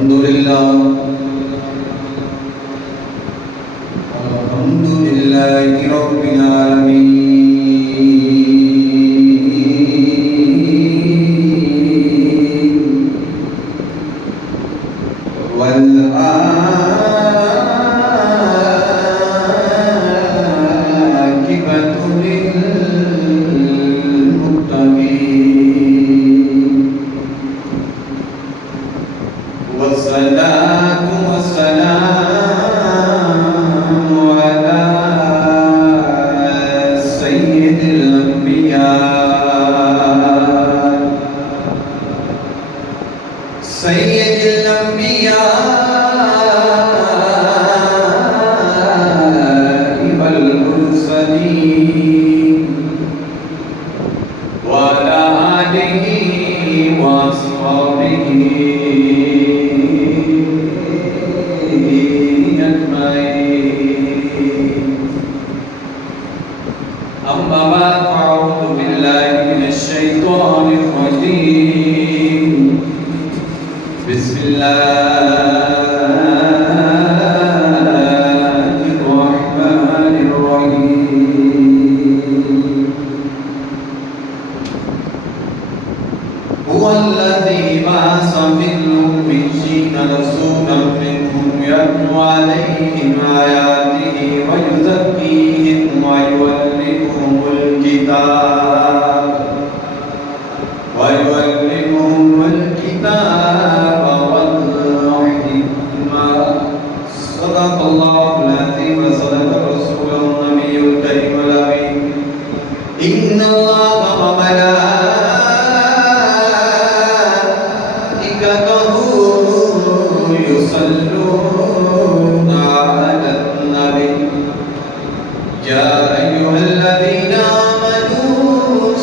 لله رب العالمين والعاقبة للمتقين والصلاة والسلام على سيد الأنبياء والمرسلين وعلى آله وأصحابه أجمعين. أما بعد فأعوذ بالله من الشيطان الرجيم. بسم الله الرحمن الرحيم. هو الذي بعث في الأميين رسولا منهم يتلو عليهم آياته ويزكيهم ويعلمهم الكتاب والحكمة. صدق الله العظيم وصدق رسوله النبي الكريم الأمين. إن الله وملائكته يصلون على النبي يا أيها الذين آمنوا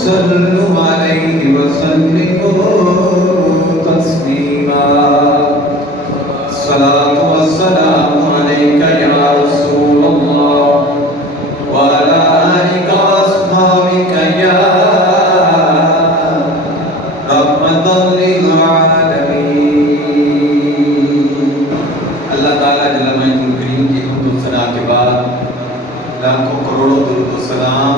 صلوا عليه وسلموا تسليما. الصلاة والسلام عليك يا رسول الله وعلى آلك وأصحابك يا رحمة للعالمين. اللہ تعالیٰ جل مجدہ کریم کی حمد و ثنا کے بعد لاکھوں کروڑوں درود و سلام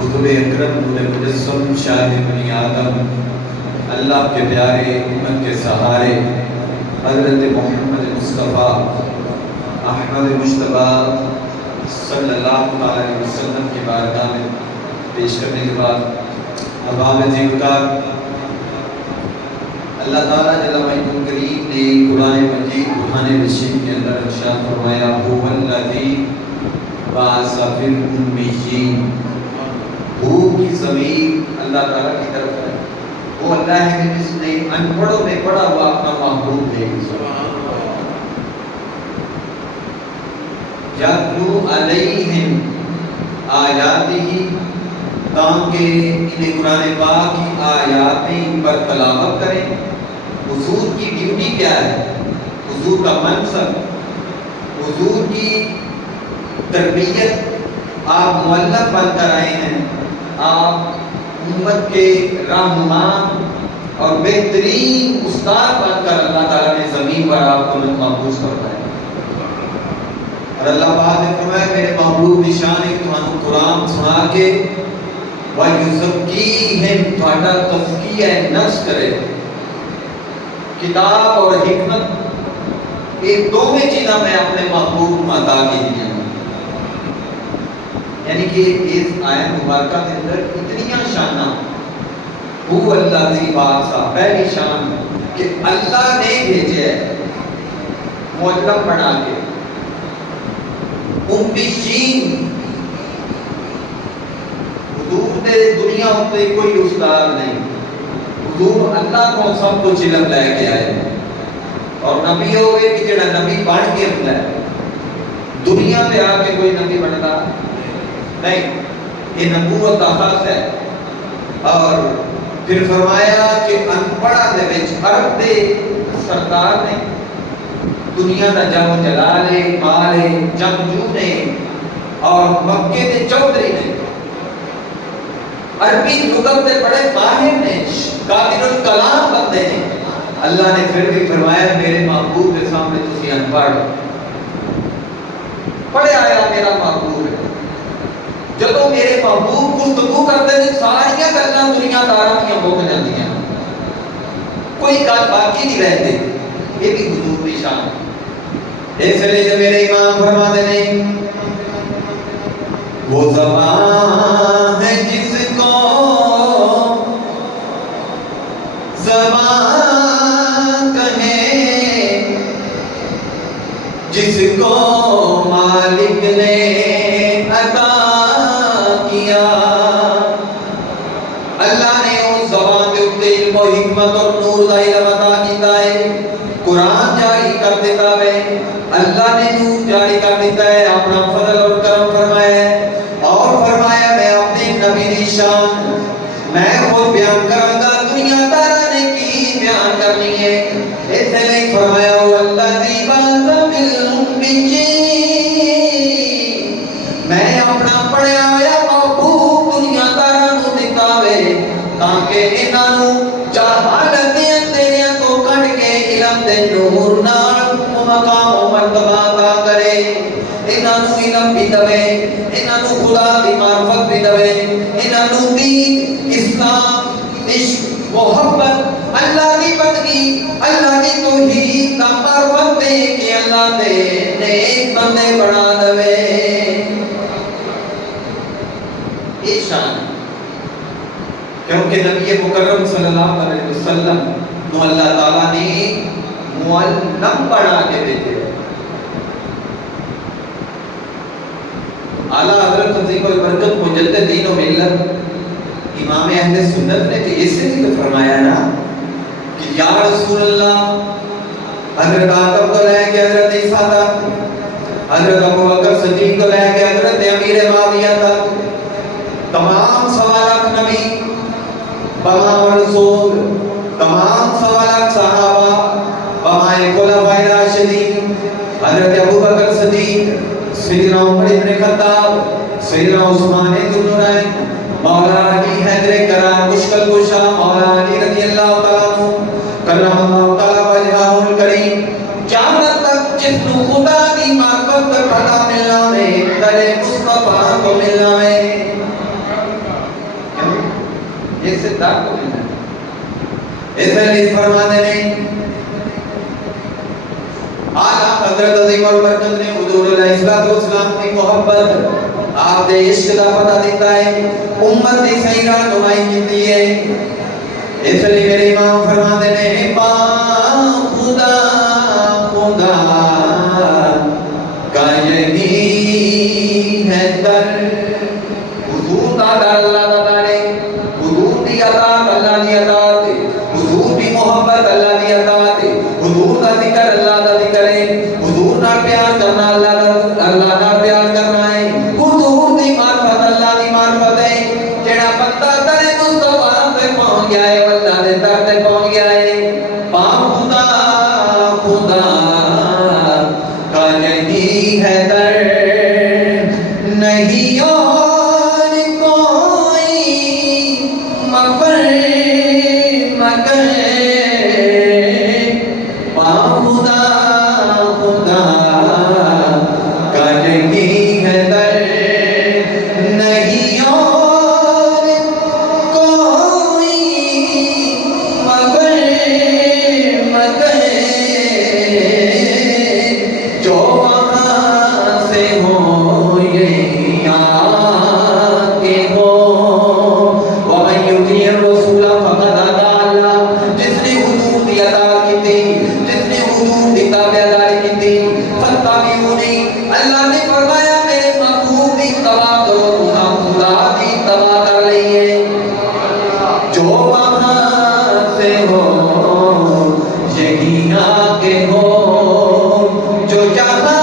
حضور اکرم نور مجسم شاہ بنی آدم اللہ کے پیارے امت کے سہارے حضرت محمد مصطفیٰ احمد مجتبیٰ صلی اللہ علیہ وسلم کی بارگاہ میں پیش کرنے کے بعد ابواب ذکر اللہ تعالیٰ جل مجدہ کریم نے قرآن مجید برہان رشید کے اندر ارشاد فرمایا هو الذی بعث فی الأمیین. ہو کی ضمیر اللہ تعالیٰ کی طرف ہے. وہ اللہ ہے جس نے ان پڑھوں میں پڑھا ہوا اپنا محبوب بھیج دیا. یتلو علیہم آیاتہ تاکہ انہیں قرآن پاک کی آیاتیں ان پر تلاوت کریں. حضور کی ڈیوٹی کیا ہے؟ حضور کا منصب، حضور کی تربیت. آپ معلم بن کر آئے ہیں. آپ امت کے رہنما اور بہترین استاد بن کر اللہ تعالیٰ نے زمین پر آپ کو محفوظ فرمایا. اور اللہ پاک نے فرمایا میرے محبوب نشان ہے تمہیں قرآن سنا کے وَيُزَكِّيهِمْ تھوڑا تزکیہ نفس کرے. کتاب اور حکمت یہ دونوں چیزیں میں اپنے محبوب کو عطا کی دیا. یعنی کہ اس آیت مبارکہ کے اندر اتنی شانہ هو الذی بعث پہلی شان کہ اللہ نے بھیجے ہے معلم بنا کے. امیین حضور نے دنیا اتنے کوئی استاد نہیں. حضور اللہ کو سب کچھ علم لے کے آئے اور نبی ہوئے کہ جڑا نبی بن کے ہوتا ہے. دنیا پہ آ کے کوئی نبی بنتا نہیں. یہ نبوت کا خاص ہے. اور پھر فرمایا کہ انپڑھا دے وچ عرب دے سردار نے دنیا دا جاو جلالے مالے جنگجو نے اور مکے دے چودھری نے عربی لغت دے بڑے ماہر نے قادر الکلام بندے نے اللہ نے پھر بھی فرمایا میرے محبوب کے سامنے تسی ان پڑھ پڑھے آیا میرا محبوب ہے. جدو میرے محبوب گفتگو کرتے ہیں ساری گلاں دنیا داراں دیاں مک جاندیاں, کوئی گل باقی نہیں رہتی. یہ بھی حضور کی شان ہے. اس لیے میرے امام فرماتے ہیں وہ زبان ہے جس کو زبان کہیں, جس کو مالک نے عطا کیا. اللہ نے اس زبان کے اوپر علم و حکمت اور نور کا علم عطا کیتا ہے. قرآن جاری کر دیتا ہے, اللہ نے نور جاری کر دیتا ہے, اپنا فضل اور کرم فرمایا ہے. اور فرمایا میں اپنے نبی دی شان میں خود بیان کروں گا, دنیا دارا نے کی بیان کرنی ہے. اس لیے فرمایا والذی بعث بالانبیاء, میں اپنا پڑھیا ہوا محبوب دنیا دارا نو دیتا ہے تاکہ انہاں نو جہالت دے اندھیریاں تو کڈ کے علم دے نور نال مقام و مرتبہ عطا کرے. انہاں نو علم بھی دے, انہاں نو خدا دی معرفت بھی دے, انہاں نو دین اسلام عشق محبت اللہ کی بندگی اللہ کی توحید کا معرفت دے کہ اللہ دے نیک بندے بنا دے. یہ شان ہے کیونکہ نبی مکرم صلی اللہ علیہ وسلم کو اللہ تعالیٰ نے معلم بنا کے بھیجے. اعلیٰ حضرت عظیم البرکت مجدد دین و ملت امام اہل سنت نے کہ اس سے بھی فرمایا نا کہ یا رسول اللہ, حضرت آدم کو لے کے حضرت عیسیٰ تک, حضرت ابوبکر صدیق کو لے کے حضرت امیر معاویہ تک, تمام سوالات نبی تمام رسول تمام سوالات صحابہ بمائے خلفائے راشدین, حضرت ابوبکر صدیق, سیدنا عمر بن خطاب, سیدنا عثمان ذو النورین, مولا علی حیدر کرام مشکل کشا مولا علی رضی اللہ تعالیٰ عنہ کرم اللہ تعالیٰ وجہہ الکریم, قیامت تک جس نو خدا دی معرفت کا پتہ ملنا ہے درے مصطفیٰ کو ملنا ہے. یہ صداق کو ملنا ہے. اس لیے فرماتے ہیں اعلیٰ حضرت عظیم البرکت نے حضور علیہ السلام کی محبت آپ نے عشق کا پتہ دیتا ہے, امت کی صحیح رہنمائی کی ہے. اس لیے میرے امام فرماتے ہیں با خدا خدا کا یہی ہے در, حضور کا در اللہ کا در ہے, حضور کی عطا اللہ کی عطا ہے, حضور کی محبت اللہ کی عطا ہے, حضور کا ذکر اللہ کا ذکر ہے, حضور کا پیار کرنا اللہ کا پیار کرنا ہے, حضور کی معرفت اللہ کی معرفت ہے. جڑا بندہ درے مصطفیٰ پہ پہنچ گیا ہے اللہ دے در تے پہنچ گیا ہے. با خدا خدا کا یہی ہے در, نہیں اور کوئی مفر مگر با خدا خدا کا یہی ہے در, نہیں اور کوئی مگر مگر جو وہاں سے ہو یہ یہاں کے ہو. وَمَن يُطِعِ الرَّسُولَ فَقَدْ أَطَاعَ اللَّهَ, جس نے حضور کی اطاعت کی تھی, جس نے حضور کی تابعداری کی تھی. فَاتَّبِعُونِی, اللہ نے فرمایا میرے محبوب کی اتباع کرو, تمہاں خدا کی اتباع کر لئیے. جو وہاں سے ہو یہی آ کے ہو, جو جہاں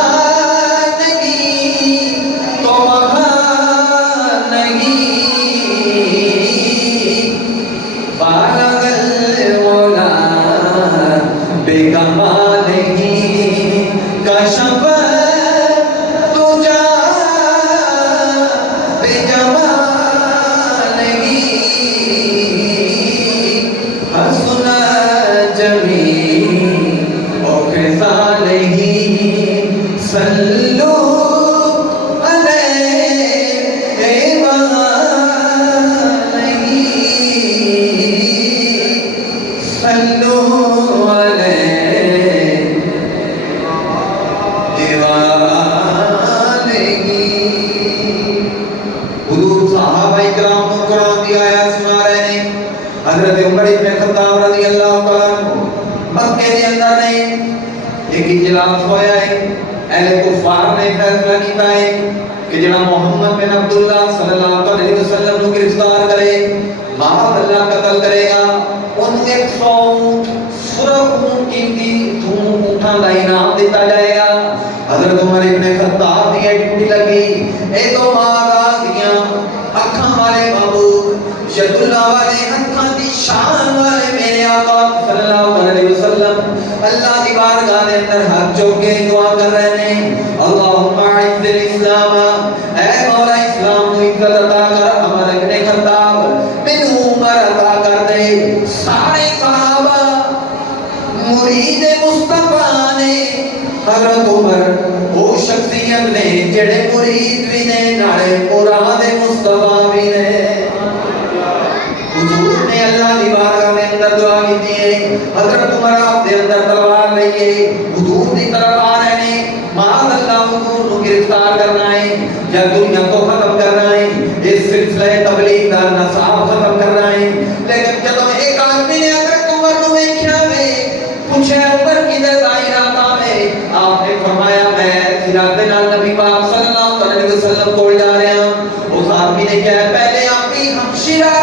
نہیں تو وہاں نہیں. بالغ المولا بے کمالہ کشف تجا بے جمالہ حسن جمیل نے ایک اجلاس ہویا ہے، اہل کفار نے فیصلہ کیتا ہے کہ جڑا محمد بن عبداللہ صلی اللہ علیہ وسلم کو گرفتار کرے، معاذ اللہ قتل کرے گا، انہوں 100 اونٹ سرخ اونٹ کی اونٹاں دا انعام دیتا جائے گا۔ حضرت عمر ابن خطاب دی ڈیوٹی لگی، اے تو ماں دیاں اکھاں والے محبوب، ید اللہ والے اکھاں دی شان والے میرے آقا صلی اللہ علیہ وسلم اللہ دی بارگاہ دے اندر ہاتھ جوڑ کے دعا کر رہے ہیں، اللہم اعز الاسلام، اے مولا اسلام کو عزت عطا کر۔ عمر ابن خطاب بن عمر عطا کر دے۔ سارے صحابہ مرید مصطفیٰ نے، حضرت عمر وہ شخصیت نے جڑے مرید بھی نے نالے مراد مصطفیٰ بھی نے۔ حضور نے اللہ دی بارگاہ میں اندر دعا کی ہے، حضرت عمر آپ دے اندر تلوار لئیے حضور دی طرف آ رہے ہیں، معاذ اللہ حضور کو گرفتار کرنا ہے یا دنیا کو ختم کرنا ہے، اس سلسلہ تبلیغ دا نصاب ختم کرنا ہے۔ لیکن جب ایک آدمی نے حضرت عمر کو دیکھا ہے، پوچھے عمر کی ظاہرات میں، آپ نے فرمایا میں سراط نبی پاک صلی اللہ علیہ وسلم کو جا رہا ہوں۔ اس آدمی نے کہا پہلے اپنی ہمشیرہ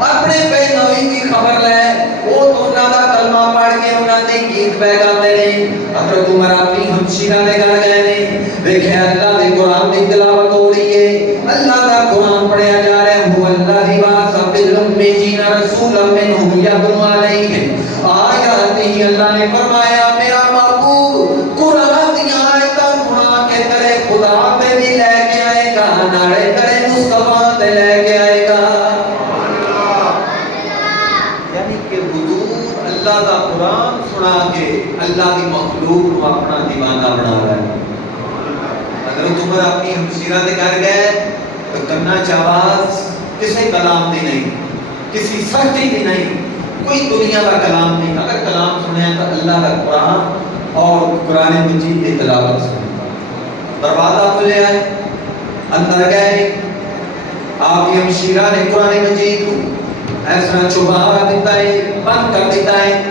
اپنے بہنوئی کی خبر لے، وہ تو انہاں دا کلمہ پڑھ کے انہاں دے گیت بہاتے ہیں۔ حضرت عمر اپنی ہمشیرہ دے گھر گئے نے، دیکھے اللہ دے قرآن دی تلاوت ہو رہی ہے، اللہ دا قرآن پڑھیا جا رہا ہے، هو الذی بعث فی الأمیین رسولا منہم یتلو علیہم آیاتہ۔ اللہ نے فرمایا میرا محبوب قرآن دی آیتاں سنا کے تیرے خدا تے بھی لے کے آئے گا، نالے تیرے مصطفیٰ تے لے کے آئے گا۔ یعنی کہ حضور اللہ دا قرآن سنا کے اللہ دی مخلوق کو اپنا دیوانہ بنا رہا ہے۔ حضرت عمر اپنی ہمشیرہ دے گھر گئے تو کرنا چاواز کسی کلام دی نہیں، کسی سختی دی نہیں، کوئی دنیا کا کلام نہیں۔ اگر کلام سنے تو اللہ کا قرآن اور قرآن مجید کی تلاوت سنے۔ دروازہ کھلے آئے، اندر گئے، آپ کی ہمشیرہ نے قرآن مجید کو ایسا چھپا دیتا ہے، بند کر دیتا ہے۔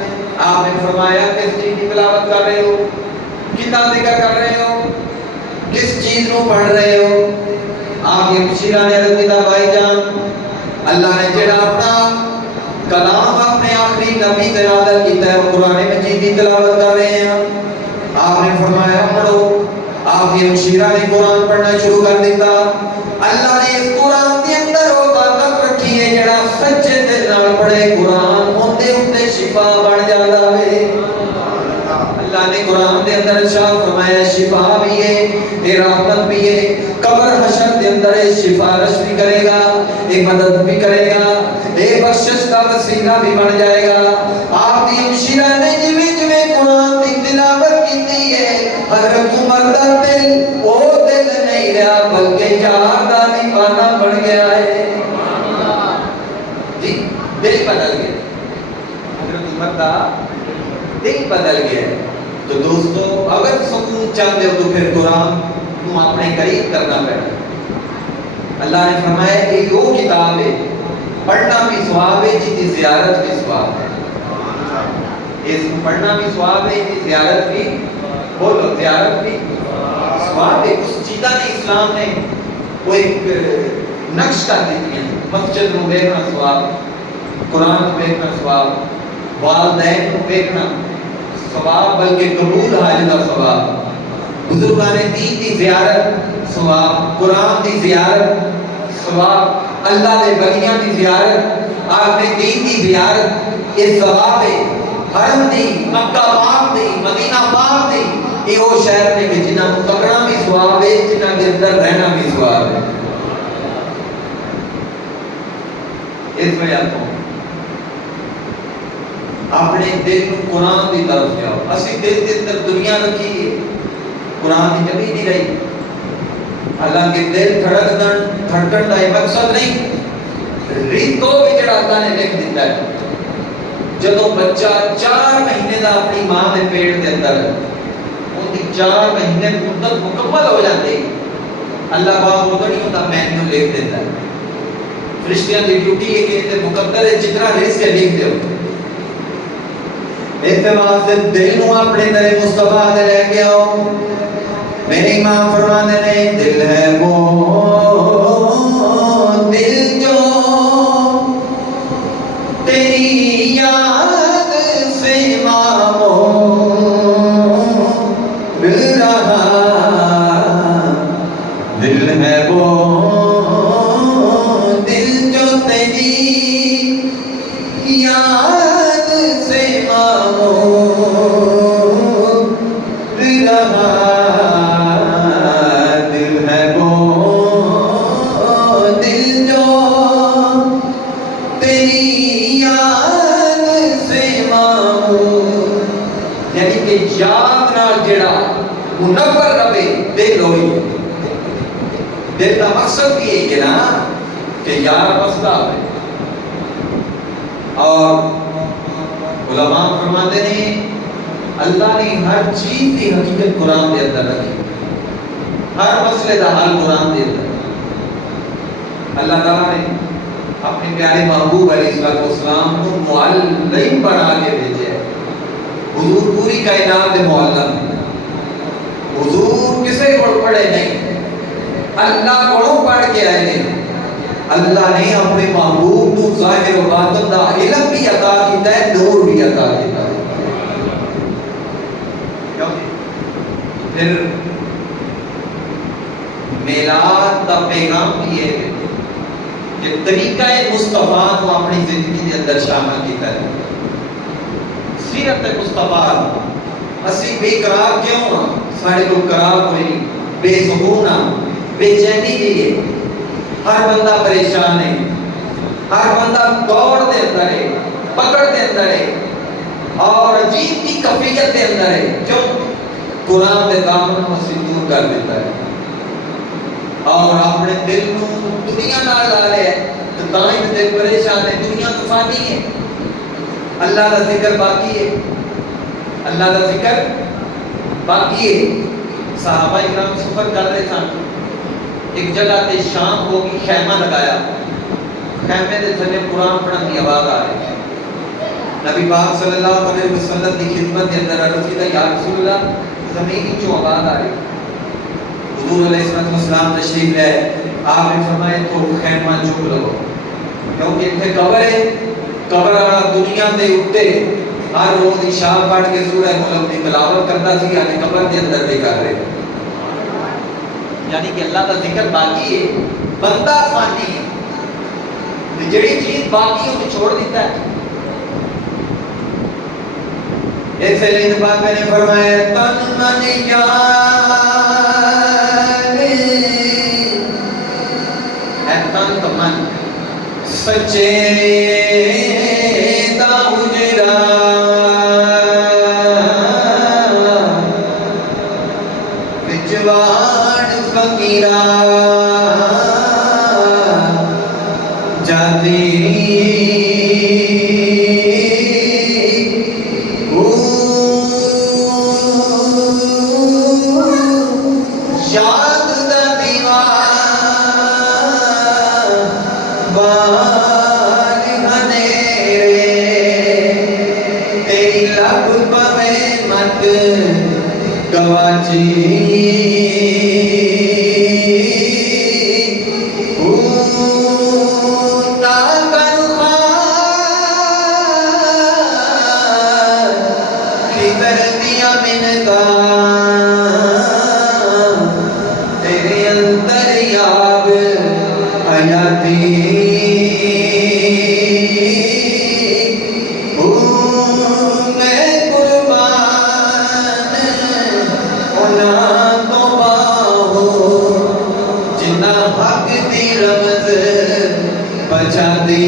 آپ نے فرمایا کس چیز کی تلاوت کر رہے ہو، کتنا ذکر کر رہے ہو، کس چیز کو پڑھ رہے ہو؟ آپ کی ہمشیرہ نے عرض کیا بھائی جان اللہ نے جڑا اپنا کلام اپنے آخری نبی تے نازل کیتا ہے وہ قرآن مجید کی تلاوت کر رہے ہیں۔ آپ نے فرمایا پڑھو۔ آپ کی ہمشیرہ نے قرآن پڑھنا شروع کر دیتا۔ اللہ نے اس قرآن کے اندر وہ طاقت رکھی ہے جڑا سچے دل نال پڑھے قرآن ہوندے ہوندے شفا بن جاتا ہے۔ اللہ نے قرآن کے اندر ارشاد فرمایا شفا بھی ہے، رحمت بھی ہے، قبر حشر کے اندر سفارش بھی کرے گا، مدد بھی کرے گا، بخشش کا وسیلہ بھی بن جائے گا۔ آپ کی ہمشیرہ نے جویں قرآن کی تلاوت کی ہے، حضرت عمر دا دل وہ دل نہیں رہا بلکہ یار دا دیوانہ بن گیا ہے۔ جی دل بدل گیا، حضرت عمر دا دل بدل گیا ہے۔ تو دوستو اگر سکون چاہتے ہو تو پھر قرآن کو اپنے قریب کرنا پڑتا ہے۔ اللہ نے فرمایا کہ وہ کتاب ہے پڑھنا بھی ثواب ہے، جس کی زیارت بھی ثواب ہے۔ اس کو پڑھنا بھی ثواب ہے، اس کی زیارت بھی، بولو زیارت بھی ثواب ہے۔ اس چیزاں نے اسلام نے وہ ایک نقش کر دیتی ہیں، مسجد کو دیکھنا ثواب، قرآن کو دیکھنا ثواب، والدین کو دیکھنا ثواب، بلکہ قبول حاجت کا ثواب، بزرگان دین کی زیارت ثواب، قرآن کی زیارت ثواب، اللہ کے ولیاں کی زیارت، آپ نے دین کی زیارت، یہ ثواب ہے۔ حرم دی، مکہ پاک دی، مدینہ پاک دی، یہ وہ شہر میں کہ جنہاں کو تکڑا بھی ثواب ہے، جنہاں کے اندر رہنا بھی ثواب ہے۔ اس میں آپ کو اپنے دل کو قرآن کی طرف جاؤ۔ اسی دل کے اندر دنیا رکھی ہے، قرآن کی کبھی نہیں رہی۔ اللہ کے دل دھڑکن کا یہ مقصد نہیں، رزقوں بھی جڑا اللہ نے لکھ دیتا ہے۔ جدو بچہ 4 مہینے دا اپنی ماں کے پیٹ کے اندر، ان کی 4 مہینے مدت مکمل ہو جاتی، اللہ باپ وہ نہیں ہوتا مینیو لکھ دیتا ہے۔ فرشتیاں کی ڈیوٹی ہے کہ مقدر ہے جتنا رزق ہے لکھ دو۔ اس واسطے دل نو اپنے در مصطفیٰ دے لے کے آؤ. میرے امام فرماتے ہیں دل ہے وہ دل جو تیری یاد سے معمور رہا. دل ہے وہ دل جو تیری یاد سے معمور رہا. دل ہے وہ دل جو تیری یاد سے معمور. یعنی کہ یاد نال جڑا منور رہے دل ہوئی. دل کا مقصد بھی ہے کہ نا کہ یار بستا ہے. اور علماء فرماتے ہیں اللہ نے ہر چیز کی حقیقت قرآن کے اندر رکھی. ہر مسئلے کا حل قرآن کے اندر. اللہ تعالیٰ نے اپنے پیارے محبوب علیہ السلام کو معلم بنا کے بھیجا ہے. حضور پوری کائنات کے معلم. حضور کسے کو پڑھے نہیں, اللہ کو پڑھ کے آئے ہیں. اللہ نے اپنے محبوب کو ظاہر و باطن دا علم بھی عطا کیتا ہے, نور بھی عطا کیتا ہے. پھر میلاد دا پیغام بھی ہے کہ طریقہ مصطفیٰ کو اپنی زندگی کے اندر شامل کیتا ہے. سیرت مصطفیٰ اسی بے قرار کیوں ہاں؟ سارے کو قرار ہوئی, بے سکون ہاں, بے چینی بھی ہے. ہر بندہ پریشان ہے, ہر بندہ دوڑ دے اندر ہے, پکڑ دے اندر ہے, اور عجیب کی کفیت دے اندر ہے. کیوں؟ قرآن دے دامن کو دور کر دیتا ہے اور اپنے دل کو دنیا نہ لا لے. تو تائیں دل پریشان ہے. دنیا تو فانی ہے, اللہ کا ذکر باقی ہے. اللہ کا ذکر باقی ہے. صحابہ اکرام سفر کر رہے تھے, ایک جگہ تے شام ہو گئی, خیمہ لگایا. خیمے دے تھلے قرآن پڑھن کی آواز آ رہی ہے. نبی پاک صلی اللہ علیہ وسلم کی خدمت کے اندر عرض کیا یا رسول اللہ زمین جو آواز آ رہی. حضور علیہ السلام تشریف لے, آپ نے فرمایا تو خیمہ چک لو, کیونکہ اتنے قبر ہے. قبر والا دنیا دے اٹھتے ہر روز عشاء پڑھ کے سورہ ملک کی تلاوت کرتا سی, یعنی قبر کے اندر بھی کر رہے. یعنی کہ اللہ کا ذکر باقی ہے, بندہ فانی ہے. جڑی چیز باقی ہے انہیں چھوڑ دیتا ہے. ایسے لئے پاک نے فرمایا تن من یار اے تن تو من سچے دا اجرا وجوان فقیرہ جاتی یاد دا دیوان بال ہنیرے تیری لب پوے مت گواچی. تیرے اندر یاب حیاتی میں قربان انہاں تو باہو جنہ حق دی رمز بچا دی.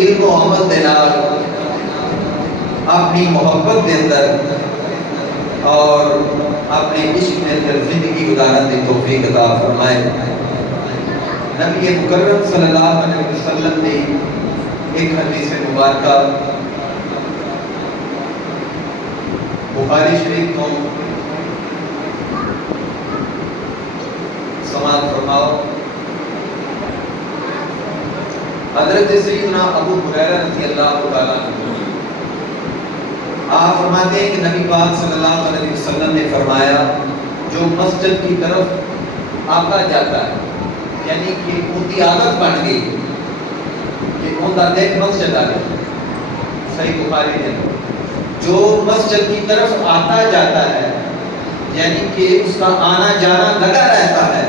علم و عمل دے نال اپنی محبت دے اندر اور اپنے عشق میں اندر زندگی گزارنے کی توفیق عطا فرمائے. نبی مکرم صلی اللہ علیہ وسلم نے ایک حدیث مبارکہ بخاری شریف کو سماعت فرماؤ۔ حضرت سیدنا ابو ہریرہ رضی اللہ تعالیٰ عنہ آپ فرماتے ہیں کہ نبی پاک صلی اللہ علیہ وسلم نے فرمایا جو مسجد کی طرف آتا جاتا ہے، یعنی کہ ان کی عادت بن گئی کہ ان کا دیکھ مسجد آ گیا، صحیح بخاری ہے، جو مسجد کی طرف آتا جاتا ہے یعنی کہ اس کا آنا جانا لگا رہتا ہے،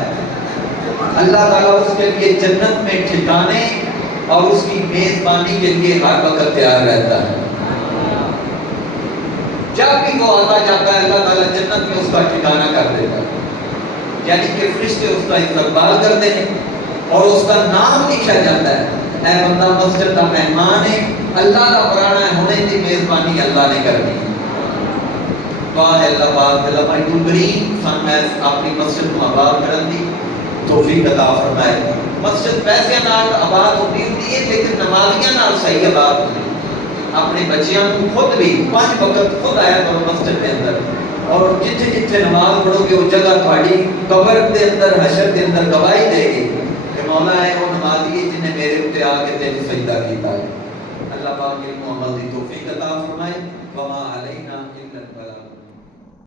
اللہ تعالیٰ اس کے لیے جنت میں ٹھکانے اور اس کی میزبانی کے لیے ہر وقت تیار رہتا ہے۔ جب بھی وہ آتا جاتا ہے اللہ تعالیٰ جنت میں اس کا ٹھکانہ کر دیتا ہے، یعنی کہ فرشتے اس کا استقبال کرتے ہیں اور اس کا نام لکھا جاتا ہے، اے بندہ مسجد کا مہمان ہے، اللہ کا پرانا ہونے کی میزبانی اللہ نے کر دی۔ دعا ہے اللہ پاک علماء گلبرین سن میں اپنی مسجد کو آباد کرن دی توفیق عطا فرمائے۔ مسجد پیسے نال آباد ہوتی ہے لیکن نمازیاں نال صحیح آباد ہوتی ہے۔ اپنے بچیاں کو خود بھی 5 وقت خود آیا کرو مسجد کے اندر، اور جتھے جتھے نماز پڑھو گے وہ جگہ تھوڑی قبر کے اندر حشر کے اندر گواہی دے گی کہ مولا ہے وہ نمازی ہے جن نے میرے اوپر آ کے تیری سجدہ کیتا ہے۔ اللہ پاک علم و عمل دی توفیق عطا فرمائے۔ وما علیہ